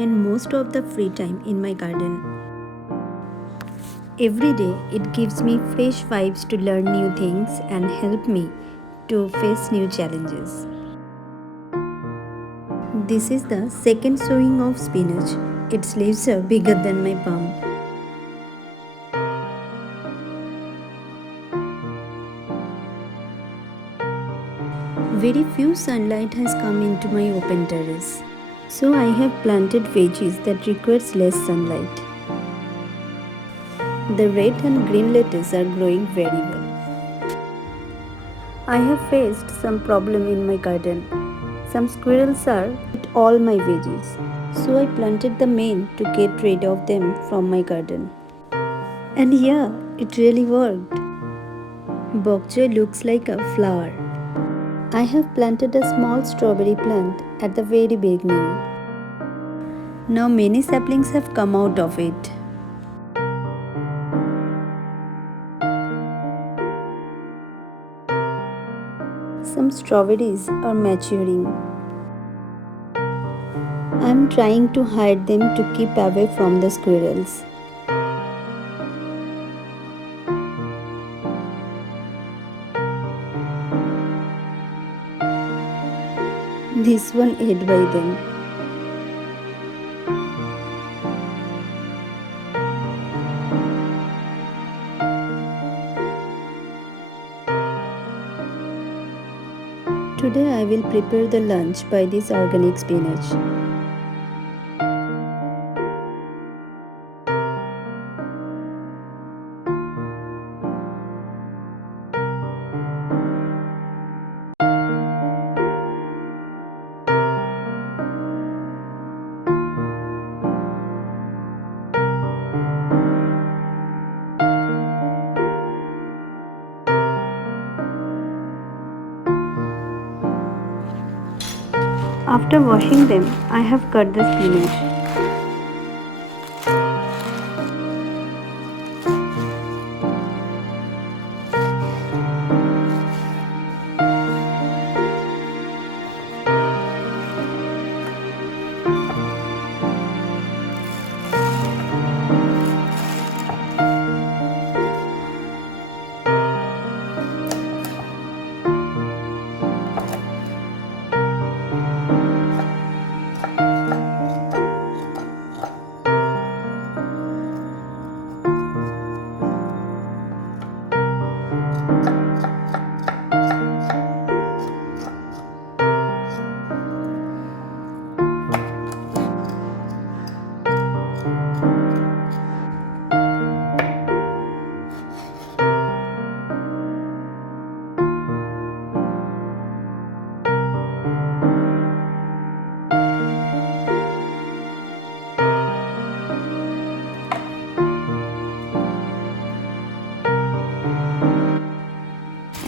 spend most of the free time in my garden. Every day, it gives me fresh vibes to learn new things and help me to face new challenges. This is the second sowing of spinach. Its leaves are bigger than my palm. Very few sunlight has come into my open terrace. So I have planted veggies that requires less sunlight. The red and green lettuce are growing very well. I have faced some problem in my garden. Some squirrels are eat all my veggies. So I planted the mane to get rid of them from my garden. And yeah, it really worked. Bok choy looks like a flower. I have planted a small strawberry plant at the very beginning. Now many saplings have come out of it. Some strawberries are maturing. I am trying to hide them to keep away from the squirrels. This one ate by them. Today I will prepare the lunch by this organic spinach. After washing them, I have cut the spinach.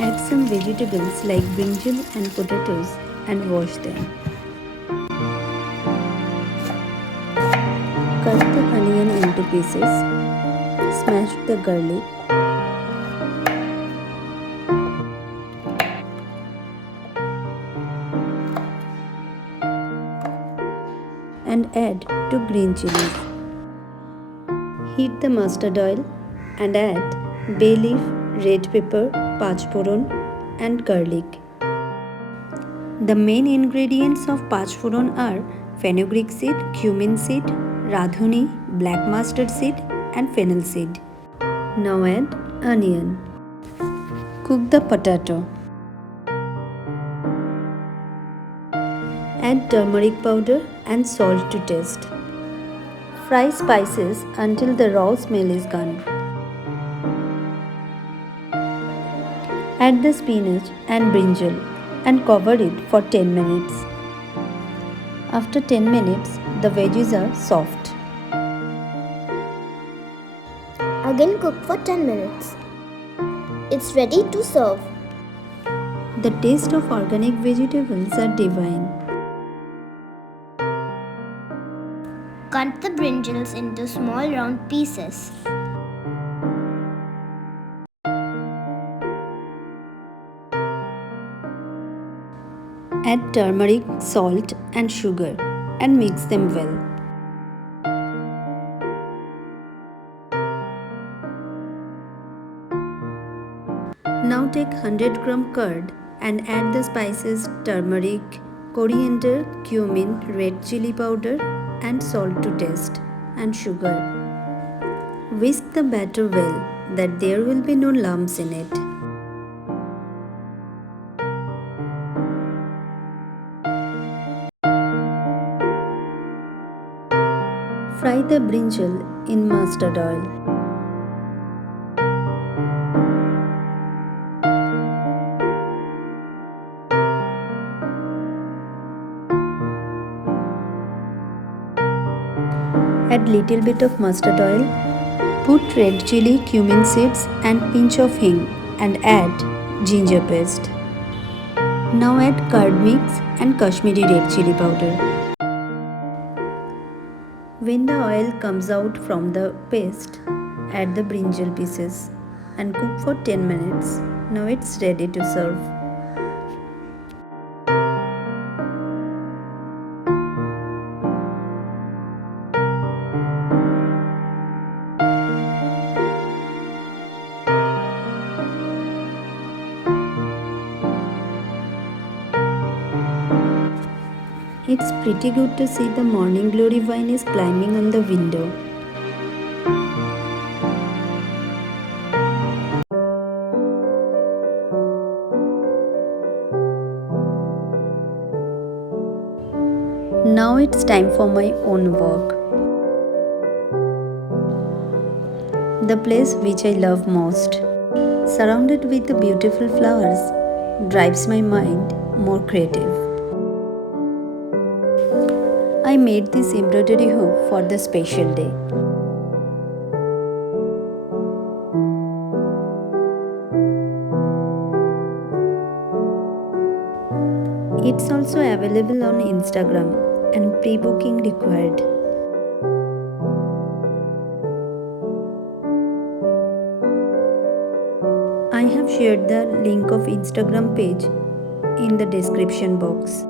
Add some vegetables like brinjal and potatoes and wash them. Cut the onion into pieces. Smash the garlic. And add 2 green chilies. Heat the mustard oil and add bay leaf, red pepper, pachforon and garlic. The main ingredients of pachforon are fenugreek seed, cumin seed, radhuni, black mustard seed and fennel seed. Now add onion. Cook the potato. Add turmeric powder and salt to taste. Fry spices until the raw smell is gone. Add the spinach and brinjal and cover it for 10 minutes. After 10 minutes, the veggies are soft. Again cook for 10 minutes. It's ready to serve. The taste of organic vegetables are divine. Cut the brinjals into small round pieces. Add turmeric, salt and sugar and mix them well. Now take 100 gram curd and add the spices turmeric, coriander, cumin, red chili powder and salt to taste and sugar. Whisk the batter well that there will be no lumps in it. Fry the brinjal in mustard oil. Add little bit of mustard oil. Put red chili, cumin seeds and pinch of hing and add ginger paste. Now add curd mix and Kashmiri red chili powder. When the oil comes out from the paste, add the brinjal pieces and cook for 10 minutes. Now it's ready to serve. It's pretty good to see the morning glory vine is climbing on the window. Now it's time for my own work. The place which I love most, surrounded with the beautiful flowers, drives my mind more creative. I made this embroidery hoop for the special day. It's also available on Instagram and pre-booking required. I have shared the link of Instagram page in the description box.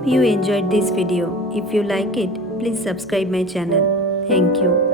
hope you enjoyed this video. If you like it, please subscribe my channel. Thank you.